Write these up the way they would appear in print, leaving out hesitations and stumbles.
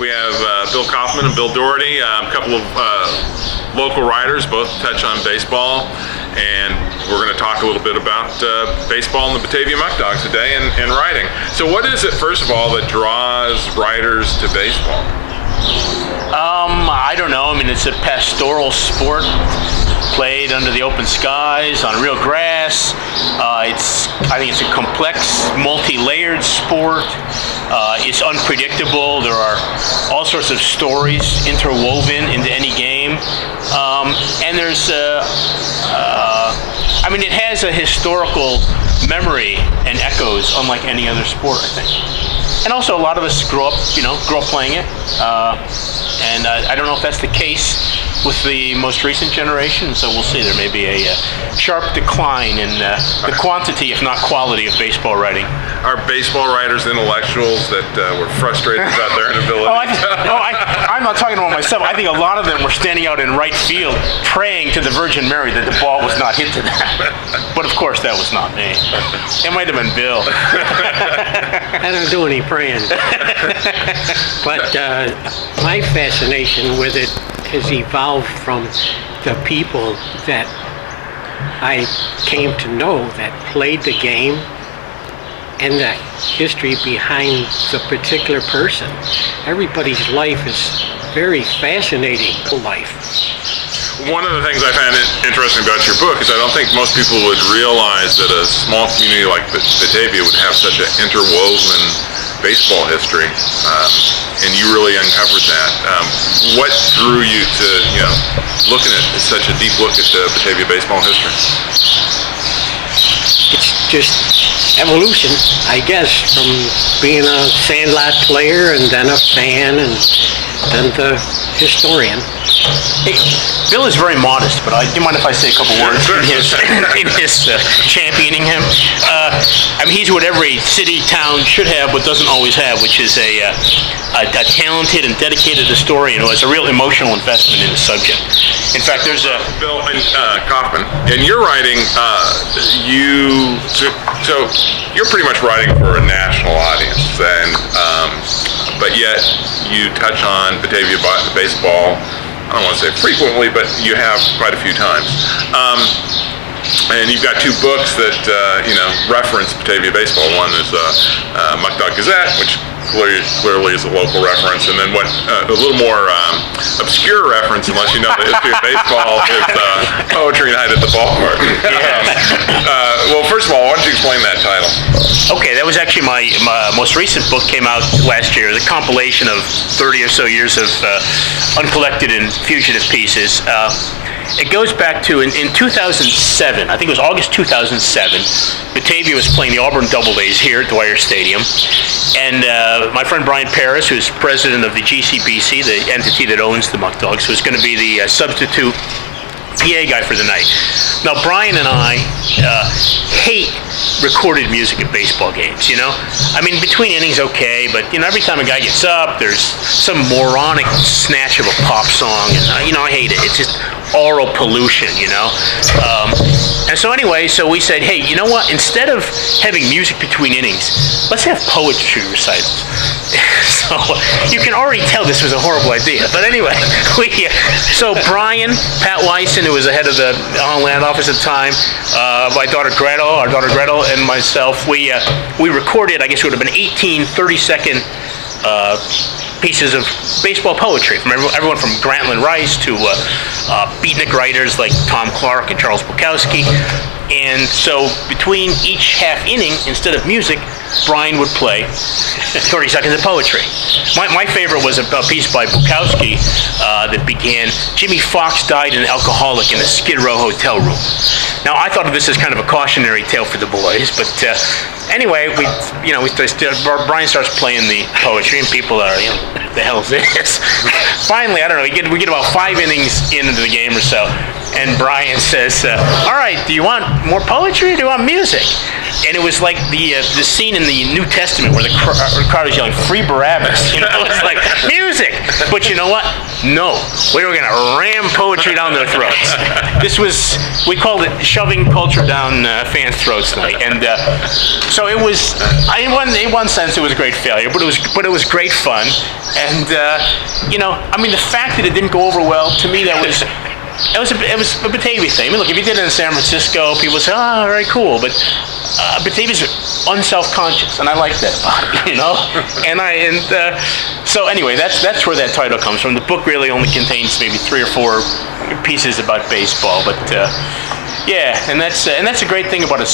We have Bill Kaufman and Bill Doherty, a couple of local writers, both touch on baseball, and we're going to talk a little bit about baseball and the Batavia Muck Dogs today and writing. So what is it, first of all, that draws writers to baseball? I don't know. I mean, it's a pastoral sport played under the open skies on real grass. I think it's a complex, multi-layered sport. It's unpredictable. There are all sorts of stories interwoven into any game. And there's, it has a historical memory and echoes unlike any other sport, I think. And also a lot of us grew up playing it. And I don't know if that's the case with the most recent generation, so we'll see. There may be a sharp decline in the quantity, if not quality, of baseball writing. Are baseball writers intellectuals that were frustrated about their inability? I'm not talking about myself. I think a lot of them were standing out in right field praying to the Virgin Mary that the ball was not hit to them. But of course, that was not me. It might have been Bill. I don't do any praying. But my fascination with it has evolved from the people that I came to know that played the game and the history behind the particular person. Everybody's life is very fascinating life. One of the things I find interesting about your book is I don't think most people would realize that a small community like Batavia would have such an interwoven baseball history, and you really uncovered that. What drew you to, looking at such a deep look at Batavia baseball history? It's just evolution, I guess, from being a sandlot player and then a fan and then the historian. Hey, Bill is very modest, but do you mind if I say a couple words in his championing him? He's what every city, town should have, but doesn't always have, which is a talented and dedicated historian who has a real emotional investment in the subject. In fact, there's a... Bill and Kaufman, in your writing, so you're pretty much writing for a national audience, but yet you touch on Batavia baseball, I don't want to say frequently, but you have quite a few times. And you've got two books that, reference Batavia baseball. One is Muck Dog Gazette, which clearly is a local reference, and then a little more obscure reference, unless you know the history of baseball, is Poetry Night at the Ballpark. Well, first of all, why don't you explain that title? Okay, that was actually my most recent book, came out last year, the compilation of 30 or so years of uncollected and fugitive pieces. It goes back to, in 2007, I think it was August 2007, Batavia was playing the Auburn Double A's here at Dwyer Stadium, and my friend Brian Paris, who's president of the GCBC, the entity that owns the Muck Dogs, was going to be the substitute PA guy for the night. Now, Brian and I hate recorded music at baseball games, between innings, okay, but, every time a guy gets up, there's some moronic snatch of a pop song, and, I hate it. It's just oral pollution, and so anyway, so we said, hey, you know what, instead of having music between innings, let's have poetry recitals. So you can already tell this was a horrible idea, but anyway, so Brian, Pat Wyson, who was the head of the Land Office at the time, our daughter Gretel, and myself, we recorded, I guess it would have been 18 30-second pieces of baseball poetry from everyone from Grantland Rice to beatnik writers like Tom Clark and Charles Bukowski. And so between each half inning, instead of music, Brian would play 30 seconds of poetry. My favorite was a piece by Bukowski that began, "Jimmy Fox died an alcoholic in a Skid Row hotel room." Now, I thought of this as kind of a cautionary tale for the boys, but anyway, Brian starts playing the poetry, and people are, what the hell is this? Finally, I don't know, we get about 5 innings into the game or so, and Brian says, "All right, do you want more poetry or do you want music?" And it was like the scene in the New Testament where the crowd was yelling, "Free Barabbas!" You know, it's like music. But you know what? No, we were gonna ram poetry down their throats. We called it shoving culture down fans' throats night, and so it was. In one sense, it was a great failure, but it was great fun, and the fact that it didn't go over well, to me, that was. It was a Batavia thing. I mean, look, if you did it in San Francisco, people would say, "Oh, very cool," but Batavia's unself-conscious, and I like that about it, you know. So anyway, that's where that title comes from. The book really only contains maybe 3 or 4 pieces about baseball, but and that's a great thing about a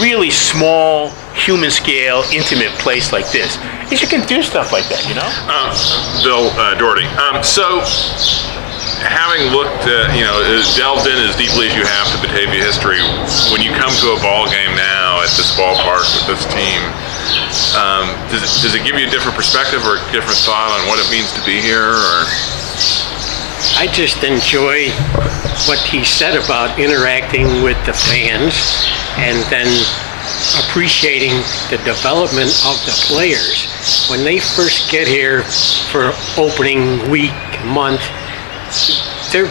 really small, human-scale, intimate place like this. Is you can do stuff like that, you know. Bill Doherty. So, having looked, delved in as deeply as you have to Batavia history, when you come to a ball game now at this ballpark with this team, does it give you a different perspective or a different thought on what it means to be here? Or? I just enjoy what he said about interacting with the fans and then appreciating the development of the players. When they first get here for opening week, month, they're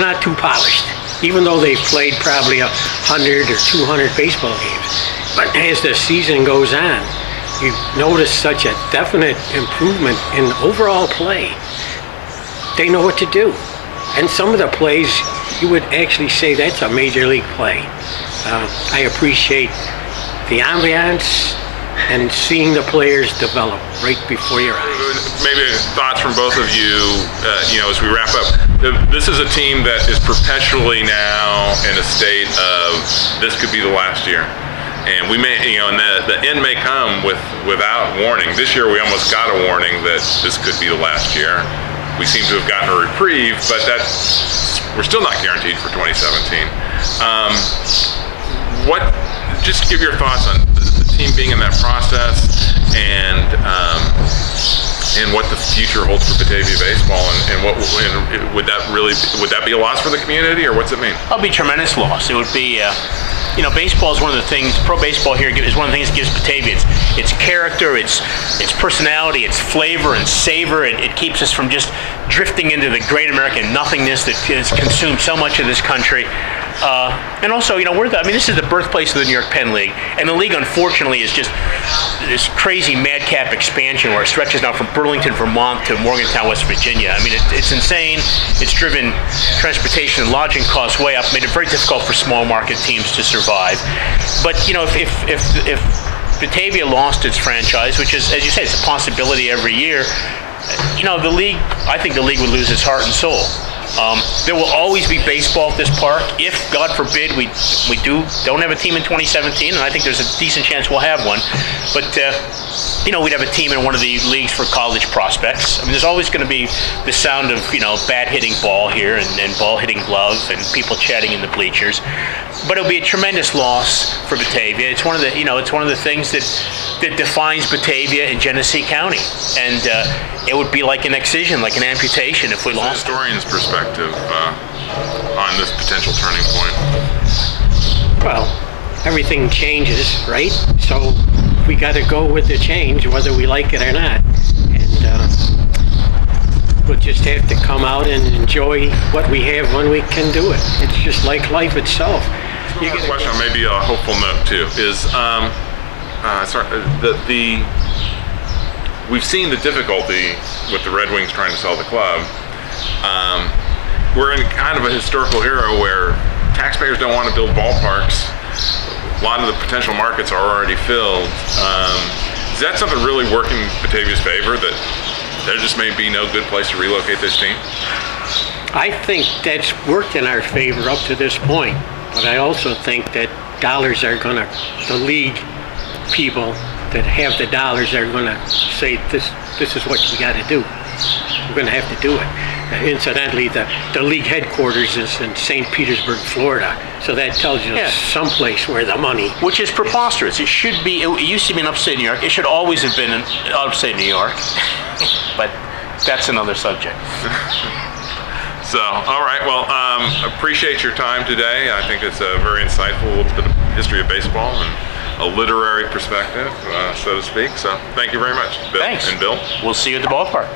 not too polished, even though they've played probably 100 or 200 baseball games. But as the season goes on, you notice such a definite improvement in overall play. They know what to do. And some of the plays, you would actually say that's a major league play. I appreciate the ambiance and seeing the players develop right before your eyes. Maybe thoughts from both of you, as we wrap up. This is a team that is perpetually now in a state of this could be the last year. And we may, and the end may come without warning. This year we almost got a warning that this could be the last year. We seem to have gotten a reprieve, but we're still not guaranteed for 2017. Just give your thoughts on the team being in that process and what the future holds for Batavia baseball, and would that be a loss for the community, or what's it mean? It'll be a tremendous loss. It would be. Baseball is one of the things. Pro baseball here is one of the things that gives Batavia its character, its personality, its flavor and savor. It keeps us from just drifting into the great American nothingness that has consumed so much of this country. And also, this is the birthplace of the New York Penn League, and the league, unfortunately, is just this crazy madcap expansion where it stretches now from Burlington, Vermont to Morgantown, West Virginia. I mean, it's insane. It's driven transportation and lodging costs way up, made it very difficult for small market teams to survive. But if Batavia lost its franchise, which is, as you say, it's a possibility every year, I think the league would lose its heart and soul. There will always be baseball at this park. If, God forbid, we don't have a team in 2017, and I think there's a decent chance we'll have one, but we'd have a team in one of the leagues for college prospects. I mean, there's always going to be the sound of bat hitting ball here and ball hitting glove and people chatting in the bleachers. But it'll be a tremendous loss for Batavia. It's one of the things that defines Batavia and Genesee County, and it would be like an excision, like an amputation if we lost. From a historian's perspective on this potential turning point. Well, everything changes, right? So we got to go with the change, whether we like it or not. And we'll just have to come out and enjoy what we have when we can do it. It's just like life itself. One more question, on maybe a hopeful note too, is we've seen the difficulty with the Red Wings trying to sell the club. We're in kind of a historical era where taxpayers don't want to build ballparks. A lot of the potential markets are already filled. Is that something really working in Batavia's favor, that there just may be no good place to relocate this team? I think that's worked in our favor up to this point, but I also think that the league people that have the dollars are going to say this is what you got to do. We're going to have to do it. Incidentally, the league headquarters is in St. Petersburg, Florida, so that tells you someplace where the money. Which is preposterous. It should be. It used to be in upstate New York. It should always have been in upstate New York, but that's another subject. So, all right. Well, appreciate your time today. I think it's a very insightful little bit of history of baseball and a literary perspective, so to speak. So, thank you very much, Bill. Thanks. And Bill. We'll see you at the ballpark.